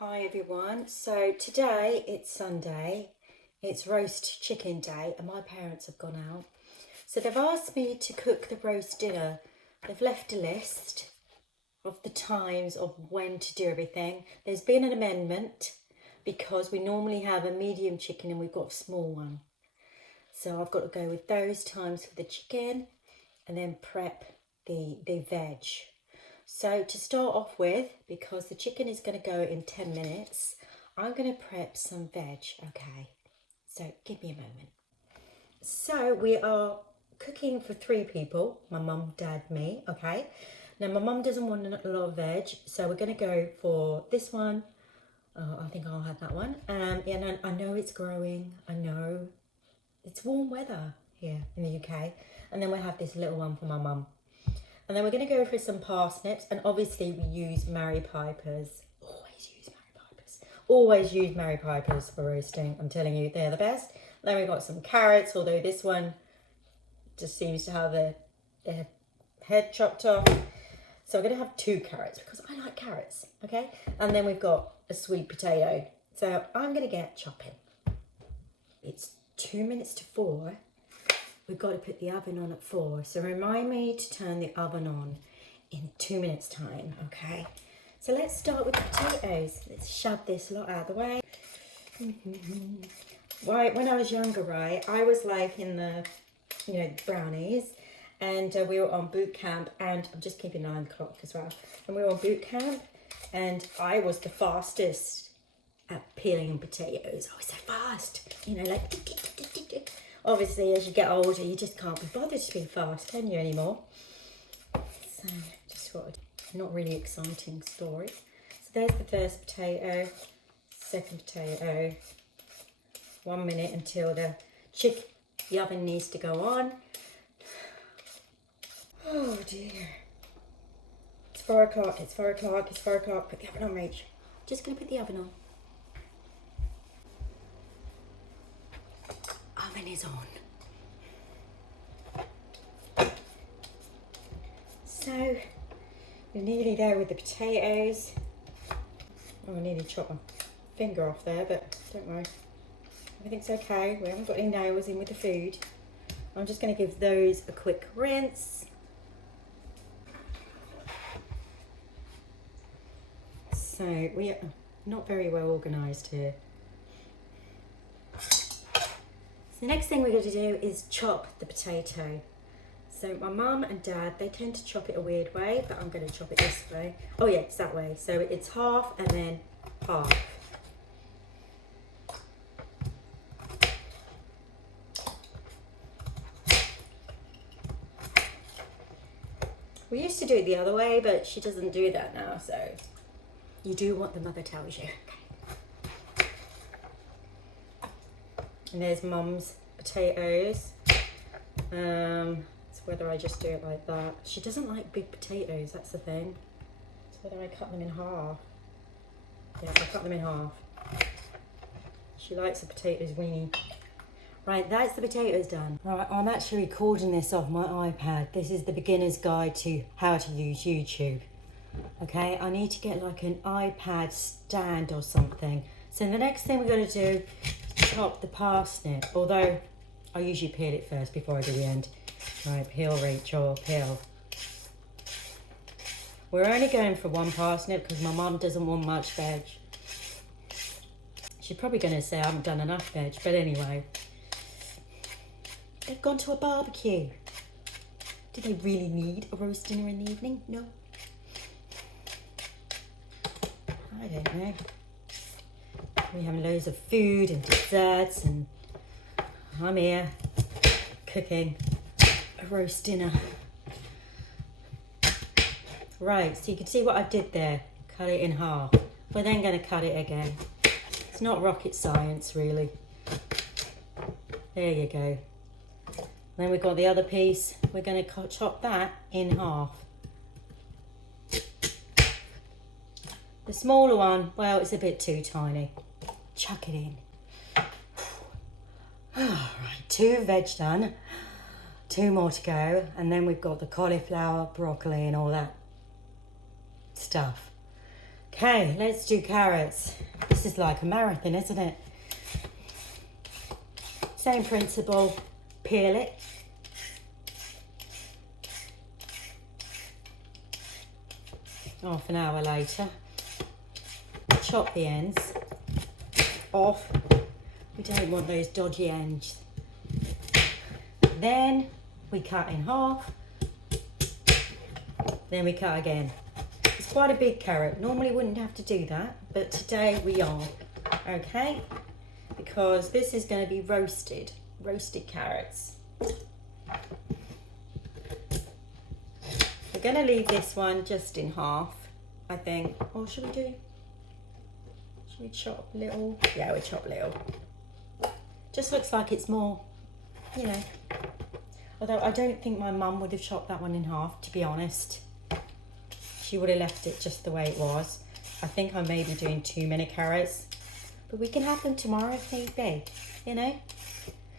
Hi everyone, so today it's Sunday, it's roast chicken day and my parents have gone out. So they've asked me to cook the roast dinner. They've left a list of the times of when to do everything. There's been an amendment because we normally have a medium chicken and we've got a small one. So I've got to go with those times for the chicken and then prep the veg. So to start off with, because the chicken is going to go in 10 minutes, I'm going to prep some veg, okay? So give me a moment. So we are cooking for 3 people, my mum, dad, me, okay? Now my mum doesn't want a lot of veg, so we're going to go for this one. I think I'll have that one. Yeah, I know it's growing, I know. It's warm weather here in the UK. And then we'll have this little one for my mum. And then we're going to go for some parsnips, and obviously we use Mary Pipers. Always use Mary Pipers. Always use Mary Pipers for roasting. I'm telling you, they're the best. Then we've got some carrots, although this one just seems to have their head chopped off. So we're going to have 2 carrots because I like carrots, okay? And then we've got a sweet potato. So I'm going to get chopping. It's 2 minutes to 4. We've got to put the oven on at 4. So remind me to turn the oven on in 2 minutes time, okay? So let's start with the potatoes. Let's shove this lot out of the way. Right, when I was younger, right, I was like in the, brownies. And we were on boot camp, and I'm just keeping an eye on the clock as well. And we were on boot camp, and I was the fastest at peeling potatoes. I was so fast, like tick, tick, tick, tick, tick. Obviously, as you get older, you just can't be bothered to be fast, can you, anymore? So, just what a not really exciting story. So there's the first potato, second potato. 1 minute until the oven needs to go on. Oh dear. It's 4 o'clock, it's 4 o'clock, it's 4 o'clock. Put the oven on, Rach. Just going to put the oven on. Oven is on. So, we're nearly there with the potatoes. Oh, I nearly chopped my finger off there, but don't worry. Everything's okay. We haven't got any nails in with the food. I'm just going to give those a quick rinse. So, we are not very well organised here. The next thing we're going to do is chop the potato. So my mum and dad, they tend to chop it a weird way, but I'm going to chop it this way. Oh yeah, it's that way. So it's half and then half. We used to do it the other way, but she doesn't do that now, so you do what the mother tells you. Okay. And there's mum's potatoes. It's whether I just do it like that. She doesn't like big potatoes, that's the thing. It's whether I cut them in half. Yeah, I cut them in half. She likes the potatoes weeny. Right, that's the potatoes done. Right, I'm actually recording this off my iPad. This is the beginner's guide to how to use YouTube. Okay, I need to get like an iPad stand or something. So the next thing we're going to do is chop the parsnip, although I usually peel it first before I do the end. Right, peel, Rachel, peel. We're only going for 1 parsnip because my mum doesn't want much veg. She's probably going to say I haven't done enough veg, but anyway. They've gone to a barbecue. Do they really need a roast dinner in the evening? No. I don't know. We have loads of food and desserts, and I'm here cooking a roast dinner. Right, so you can see what I did there. Cut it in half. We're then going to cut it again. It's not rocket science, really. There you go. Then we've got the other piece. We're going to chop that in half. The smaller one, well, it's a bit too tiny. Chuck it in. Right, 2 veg done. 2 more to go. And then we've got the cauliflower, broccoli and all that stuff. Okay, let's do carrots. This is like a marathon, isn't it? Same principle, peel it. Half an hour later, chop the ends off. We don't want those dodgy ends. Then we cut in half. Then we cut again. It's quite a big carrot. Normally wouldn't have to do that, but today we are. Okay? Because this is going to be roasted carrots. We're going to leave this one just in half, I think. Or should we chop little? Yeah, we chop little. Just looks like it's more, you know. Although I don't think my mum would have chopped that one in half, to be honest. She would have left it just the way it was. I think I may be doing too many carrots. But we can have them tomorrow if need be, you know.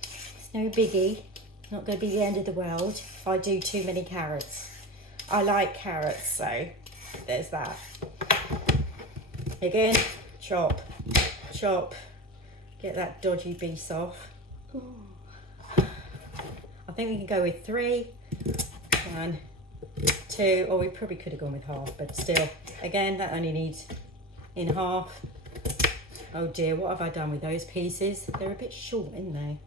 It's no biggie. It's not going to be the end of the world if I do too many carrots. I like carrots, so there's that. Again, chop, chop. Get that dodgy piece off. I think we can go with 3. 1, 2, or we probably could have gone with half, but still. Again, that only needs in half. Oh dear, what have I done with those pieces? They're a bit short, aren't they?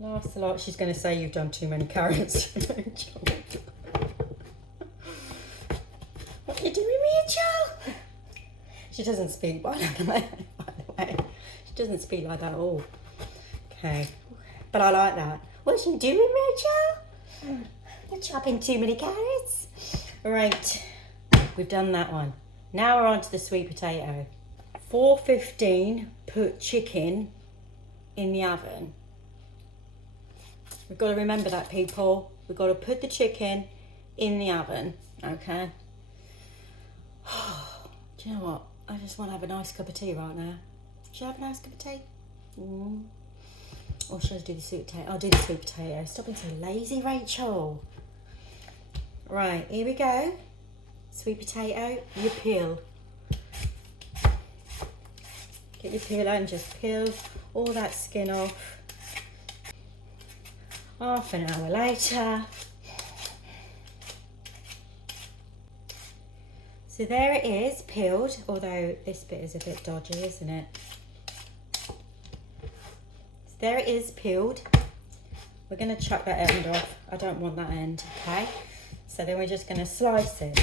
Laughs a lot. She's going to say you've done too many carrots. What are you doing, Rachel? She doesn't speak by the way. She doesn't speak like that at all. Okay. But I like that. What's she doing, Rachel? You're chopping too many carrots. Right. We've done that one. Now we're on to the sweet potato. 4:15, put chicken in the oven. We've got to remember that, people. We've got to put the chicken in the oven, okay? Do you know what? I just want to have a nice cup of tea right now. Should I have a nice cup of tea? Or should I do the sweet potato? I'll do the sweet potato. Stop being so lazy, Rachel. Right, here we go. Sweet potato, you peel. Get your peeler and just peel all that skin off. Half an hour later. So there it is, peeled, although this bit is a bit dodgy, isn't it? So there it is, peeled. We're going to chuck that end off. I don't want that end, okay? So then we're just going to slice it.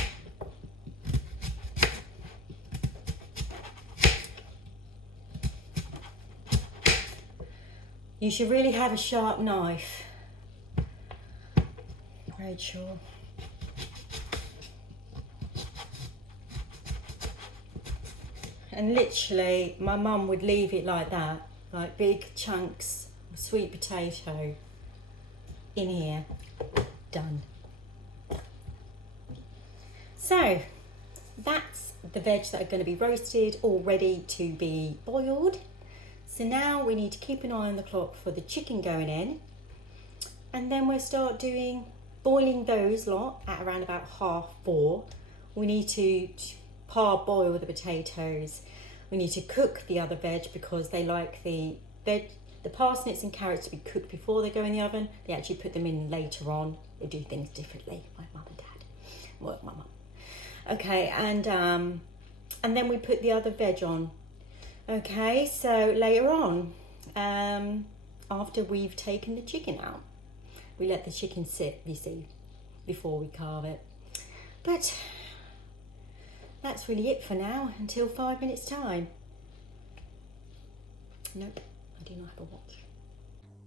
You should really have a sharp knife, Rachel. And literally, my mum would leave it like that, like big chunks of sweet potato in here. Done. So, that's the veg that are going to be roasted, all ready to be boiled. So now we need to keep an eye on the clock for the chicken going in. And then we'll start boiling those lot at around about 4:30. We need to parboil the potatoes. We need to cook the other veg because they like the parsnips and carrots to be cooked before they go in the oven. They actually put them in later on. They do things differently, my mum and dad. Well, my mum. Okay, and then we put the other veg on. Okay, so later on, after we've taken the chicken out, we let the chicken sit, you see, before we carve it. But that's really it for now, until 5 minutes time. Nope, I do not have a watch.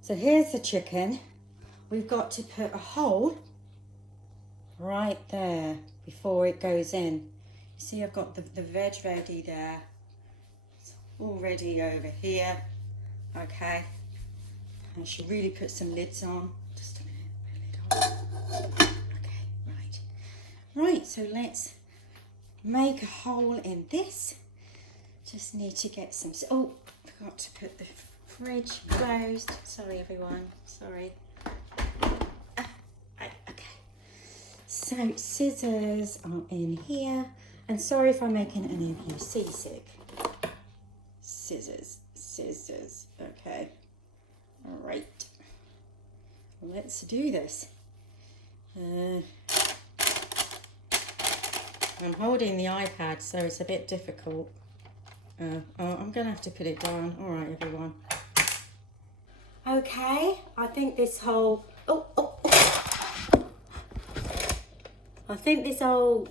So here's the chicken. We've got to put a hole right there before it goes in. You see, I've got the veg ready there. It's all ready over here. Okay, I should really put some lids on. Just a minute, okay, right. Right, so let's make a hole in this. Just need to get some, oh, forgot to put the fridge closed. Sorry everyone, sorry. So scissors are in here, and sorry if I'm making any of you seasick. Scissors, okay. All right, let's do this. I'm holding the iPad, so it's a bit difficult. I'm gonna have to put it down. All right, everyone. Okay, I think this whole, I think this whole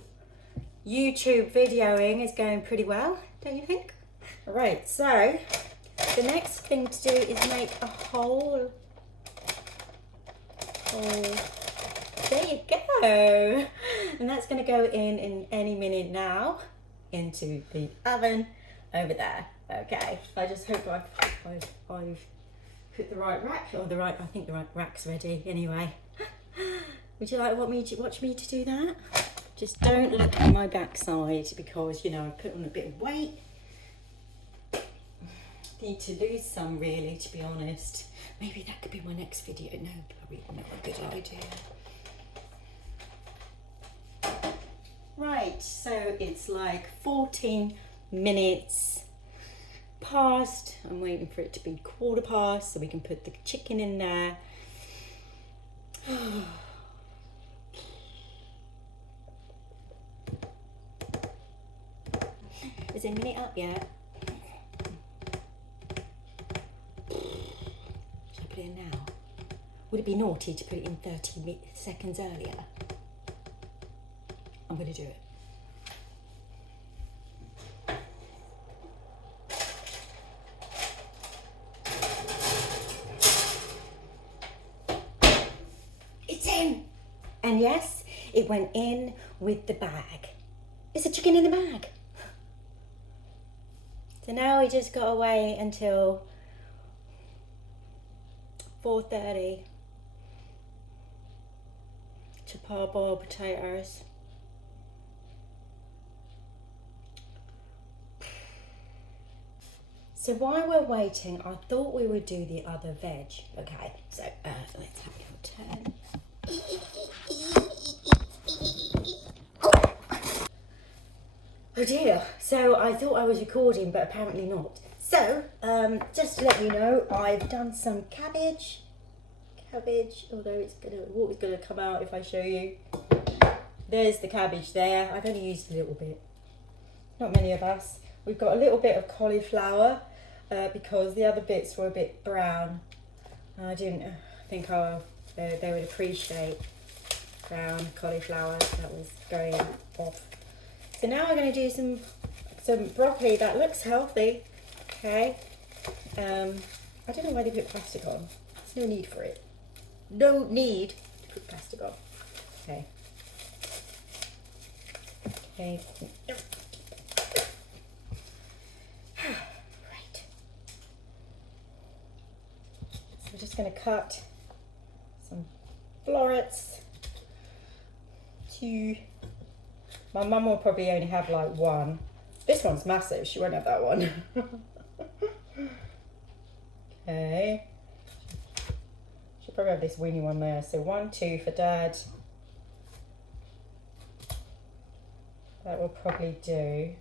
YouTube videoing is going pretty well, don't you think? All right, so the next thing to do is make a hole. There you go. And that's going to go in any minute now into the oven over there. Okay, I just hope I've put the right rack, or I think the right rack's ready anyway. Would you watch me to do that? Just don't look at my backside, because, you know, I put on a bit of weight. Need to lose some, really, to be honest. Maybe that could be my next video. No, probably not a good idea. Right, so it's like 14 minutes past. I'm waiting for it to be 1/4 so we can put the chicken in there. Is it a minute up yet? Should I put it in now? Would it be naughty to put it in 30 seconds earlier? I'm going to do it. It's in! And yes, it went in with the bag. Is the chicken in the bag? So now we just got to wait until 4:30 to parboil potatoes. So while we're waiting, I thought we would do the other veg. Okay, so let's have a little turn. Oh dear, so I thought I was recording, but apparently not. So, just to let you know, I've done some cabbage, although what was gonna come out if I show you. There's the cabbage there. I've only used a little bit. Not many of us. We've got a little bit of cauliflower, because the other bits were a bit brown. I didn't think they would appreciate brown cauliflower that was going off. So now I'm going to do some broccoli that looks healthy. Okay. I don't know why they put plastic on. There's no need for it. No need to put plastic on. Okay. Okay. Right. So we're just going to cut some florets. My mum will probably only have like one. This one's massive, she won't have that one. Okay. She'll probably have this weenie one there. So 1, 2 for Dad. That will probably do.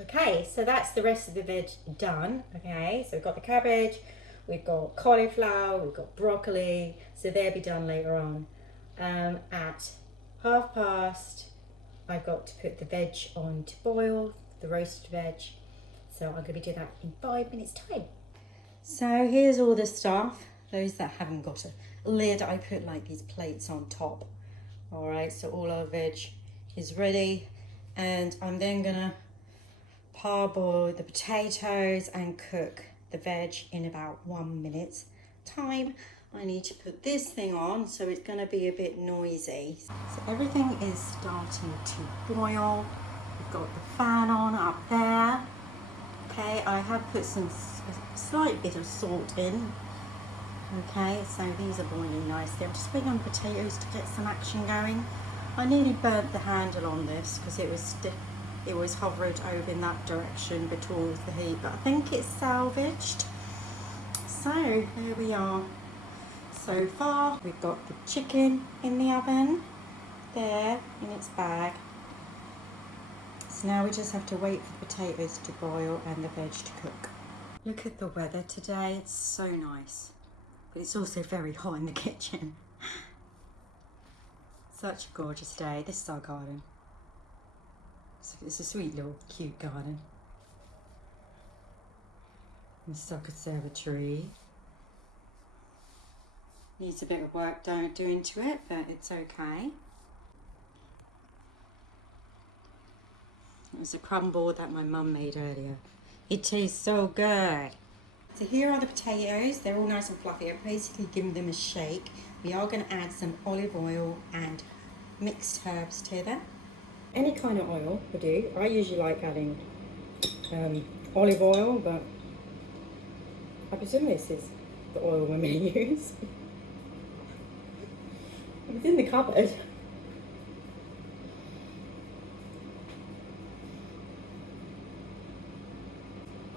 Okay, so that's the rest of the veg done. Okay, so we've got the cabbage, we've got cauliflower, we've got broccoli. So they'll be done later on. At 1/2 I've got to put the veg on to boil, the roasted veg. So I'm going to be doing that in 5 minutes time. So here's all the stuff. Those that haven't got a lid, I put like these plates on top. All right, so all our veg is ready. And I'm then going to parboil the potatoes and cook the veg in about 1 minute's time. I need to put this thing on, so it's going to be a bit noisy. So everything is starting to boil. We've got the fan on up there. Okay, I have put a slight bit of salt in. Okay, so these are boiling nicely. I'm just waiting on potatoes to get some action going. I nearly burnt the handle on this because it was hovered over in that direction towards the heat, but I think it's salvaged. So there we are. So far we've got the chicken in the oven there in its bag. So now we just have to wait for the potatoes to boil and the veg to cook. Look at the weather today, it's so nice. But it's also very hot in the kitchen. Such a gorgeous day. This is our garden. It's a sweet little cute garden. This is our conservatory. Needs a bit of work doing to it, but it's okay. It was a crumble that my mum made earlier. It tastes so good. So here are the potatoes. They're all nice and fluffy. I've basically given them a shake. We are going to add some olive oil and mixed herbs to them. Any kind of oil will do. I usually like adding olive oil, but I presume this is the oil we're going to use. It's in the cupboard.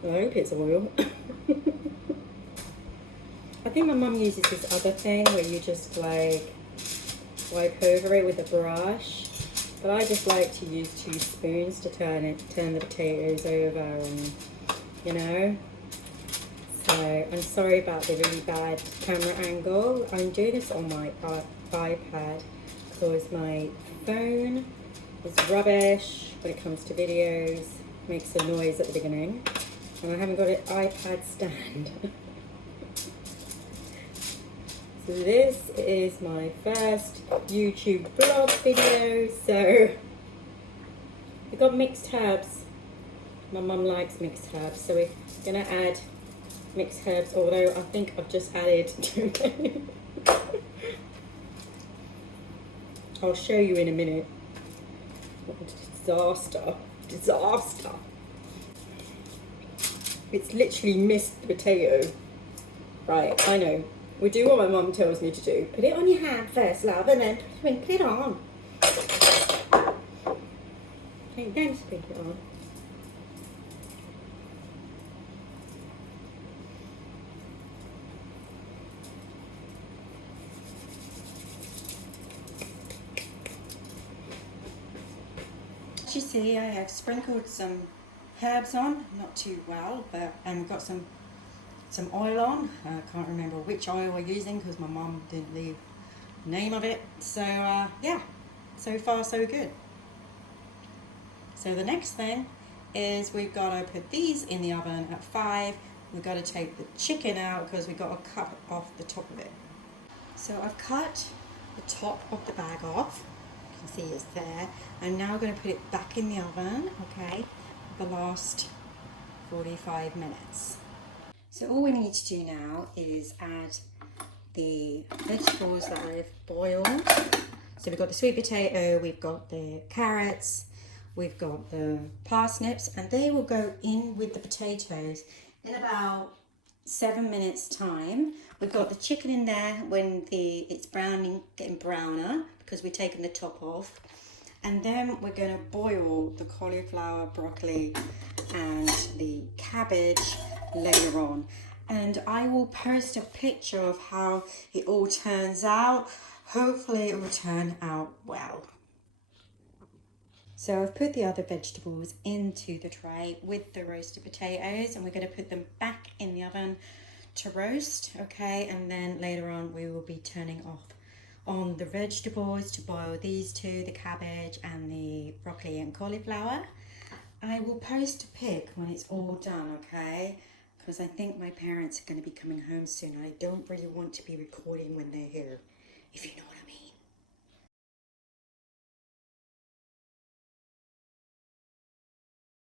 I hope it's oil. I think my mum uses this other thing where you just like wipe over it with a brush. But I just like to use 2 spoons to turn the potatoes over and, you know. So I'm sorry about the really bad camera angle. I'm doing this on my iPad because my phone is rubbish when it comes to videos. It makes a noise at the beginning. And I haven't got an iPad stand. So this is my first YouTube vlog video. So we've got mixed herbs. My mum likes mixed herbs, so we're gonna add mixed herbs, although I think I've just added too many. I'll show you in a minute. What a disaster. It's literally missed the potato. Right, I know. We do what my mum tells me to do. Put it on your hand first, love, and then sprinkle it on. Okay, then sprinkle it on. As you see, I have sprinkled some herbs on, not too well, but we've got some oil on. I can't remember which oil we're using because my mum didn't leave the name of it. So yeah, so far so good. So the next thing is we've got to put these in the oven at 5. We've got to take the chicken out because we've got to cut off the top of it. So I've cut the top of the bag off. You can see it's there. I'm now going to put it back in the oven, okay, for the last 45 minutes. So all we need to do now is add the vegetables that I've boiled. So we've got the sweet potato, we've got the carrots, we've got the parsnips, and they will go in with the potatoes in about 7 minutes time. We've got the chicken in there when it's getting browner because we've taken the top off. And then we're going to boil the cauliflower, broccoli, and the cabbage later on. And I will post a picture of how it all turns out. Hopefully it will turn out well. So I've put the other vegetables into the tray with the roasted potatoes, and we're going to put them back in the oven to roast, okay? And then later on we will be turning off on the vegetables to boil these 2, the cabbage and the broccoli and cauliflower. I will post a pic when it's all done, okay? Because I think my parents are going to be coming home soon and I don't really want to be recording when they're here, if you know what I mean.